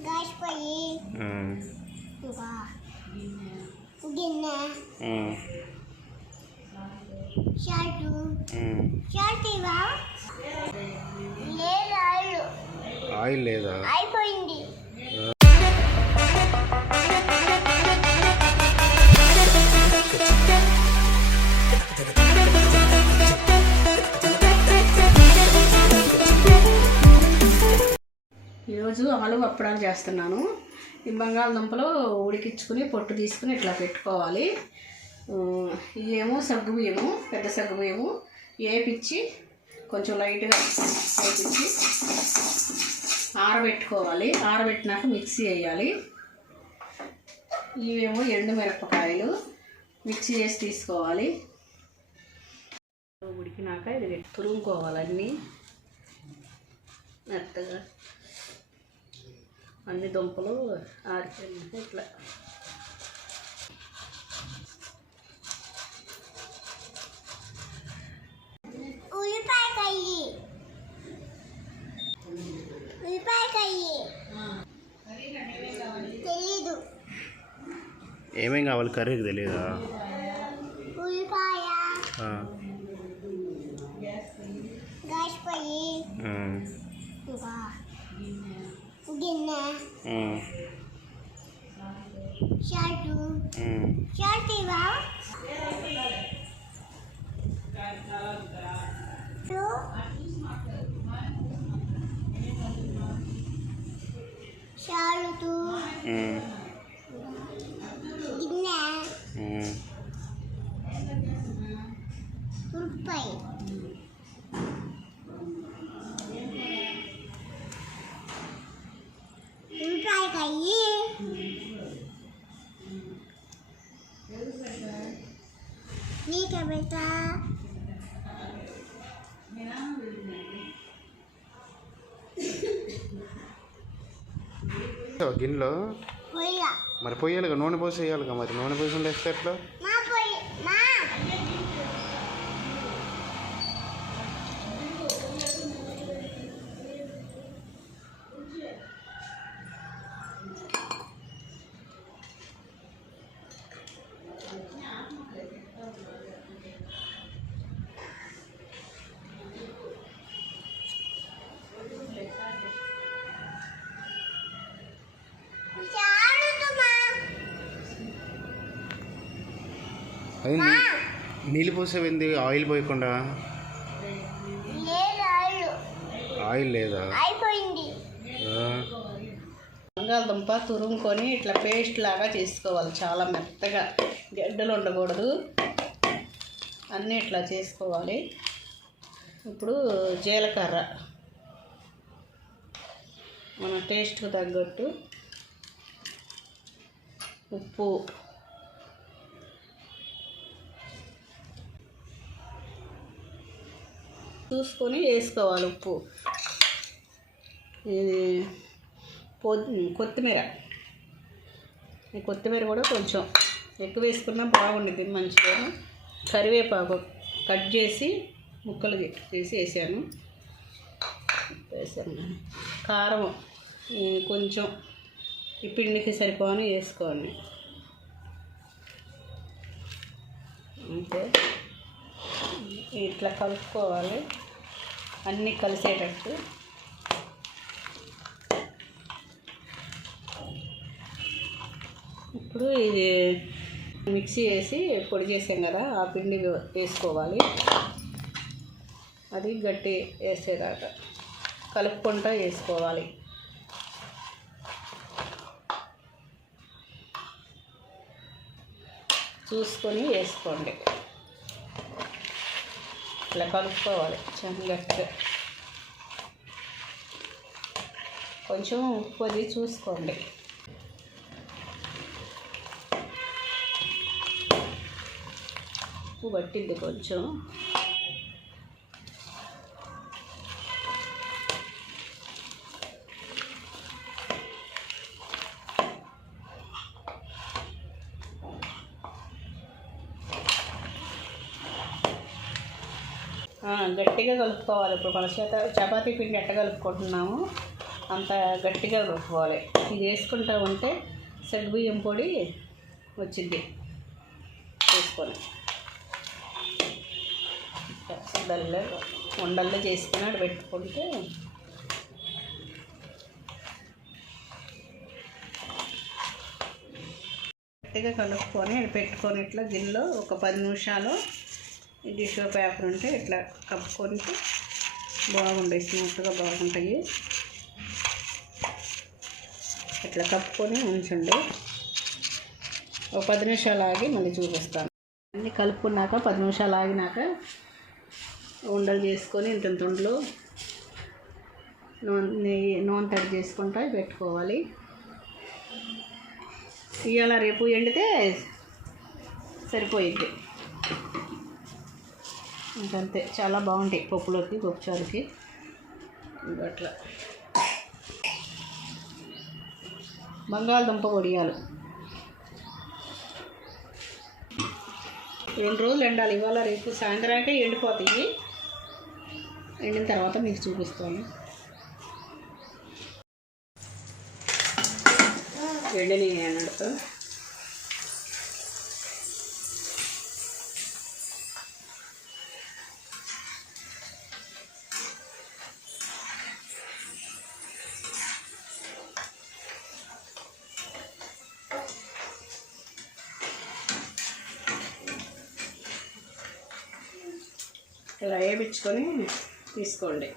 Gas పొయ్యి ఇంకా గిన్నె ఉమ్, షర్టు. ఉమ్. షర్ట్ ఇవా లేదు ఆయిల్. ఆయిల్ లేదా? అయిపోయింది. ఈరోజు ఆలు అప్పడాలు చేస్తున్నాను. ఈ బంగాళదుంపలు ఉడికించుకుని పొట్టు తీసుకుని ఇట్లా పెట్టుకోవాలి. ఇవేమో సగ్గు బియ్యము పెద్ద సగ్గు బియ్యము. వేపించి కొంచెం లైట్గా వేపించి ఆరబెట్టుకోవాలి. ఆరబెట్టినాక మిక్సీ వేయాలి. ఇవేమో ఎండు మిరపకాయలు మిక్సీ చేసి తీసుకోవాలి. ఉడికినాక ఇది తురుముకోవాలి అన్నీ. మెత్తగా. అన్ని దుంపలు ఆరిపోయినాయి ఇట్లా. ఏమేం కావాలి? కర్రీకి తెలియదా ఉల్లిపాయ. ఆ, గ్యాస్ పొయ్యి ఉమ్, ఇంకా గిన్నె ఉమ్, షర్టు ఉమ్. షర్ట్ ఇవా షాలుటు ఉమ్, గిన్నె ఉమ్. ఉల్లిపాయ ఉల్లిపాయ కయ్యి నీకే బెటా గిన్నెలో మరి పొయ్యాలిగా నూనె పోసి వేయాలిగా మరి నూనె పోసి వేస్తే ఎట్లా? నీళ్ళు పోసేవింది? ఆయిల్ పోయకుండా? లేదు ఆయిల్. ఆయిల్ లేదా? బంగాళదుంప తురుముకొని ఇట్లా పేస్ట్ లాగా చేసుకోవాలి చాలా మెత్తగా. గడ్డలు ఉండకూడదు. అన్నీ ఇట్లా చేసుకోవాలి. ఇప్పుడు జీలకర్ర. మన టేస్ట్కి తగ్గట్టు ఉప్పు. చూసుకొని వేసుకోవాలి ఉప్పు. ఇది పొ- కొత్తిమీర. ఈ కొత్తిమీర కూడా కొంచెం ఎక్కువ వేసుకున్నా బాగుండేది మంచిగా. కరివేపాకు కట్ చేసి ముక్కలు చేసి వేసాను. వేసాను. కారం కొంచెం ఈ పిండికి సరిపోని వేసుకోండి. అంతే. ఇట్లా కలుపుకోవాలి. అన్నీ కలిసేటట్టు. ఇప్పుడు ఇది మిక్సీ వేసి పొడి చేసాం కదా ఆ పిండి వేసుకోవాలి. అది గట్టి వేసేదాకా కలుపుకుంటా వేసుకోవాలి. చూసుకొని వేసుకోండి. ఇట్లా కలుపుకోవాలి. చెంగట్టుగా కొంచెం ఉప్పు అది చూసుకోండి. ఉప్పు పట్టింది కొంచెం. గట్టిగా కలుపుకోవాలి. ఇప్పుడు మన చేత చపాతీ పిండి ఎట్ట కలుపుకుంటున్నాము అంత గట్టిగా కలుపుకోవాలి. ఇది వేసుకుంటా ఉంటే సగ్గుబియ్యం పొడి వచ్చింది వేసుకొని. దల్ల ఉండల్లో చేసుకుని పెట్టుకుంటే గట్టిగా కలుపుకొని పెట్టుకొని ఇట్లా గిన్నెలో ఒక పది నిమిషాలు టిష్యూ పేపర్ ఉంటే ఇట్లా కప్పుకొని బాగుంటాయి స్మూత్గా బాగుంటాయి. ఇట్లా కప్పుకొని ఉంచండి. ఒక పది నిమిషాలు ఆగి మళ్ళీ చూపిస్తాను. అన్నీ కలుపుకున్నాక పది నిమిషాలు ఆగినాక ఉండలు చేసుకొని ఇంత ఉండలు నూనె నెయ్యి నూనె తడి చేసుకుంటా పెట్టుకోవాలి. ఇవాళ రేపు ఎండితే సరిపోయిద్ది. ఇంకంతే. చాలా బాగుంటాయి పప్పులోకి పప్పుచారుకి. అట్లా బంగాళదుంప వడియాలు. రెండు రోజులు ఎండాలి. ఇవాళ రేపు సాయంత్రానికే ఎండిపోతాయి. ఎండిన తర్వాత మీకు చూపిస్తాను. ఎండిని అన్నట్టు ఇలా వేయించుకొని తీసుకోండి.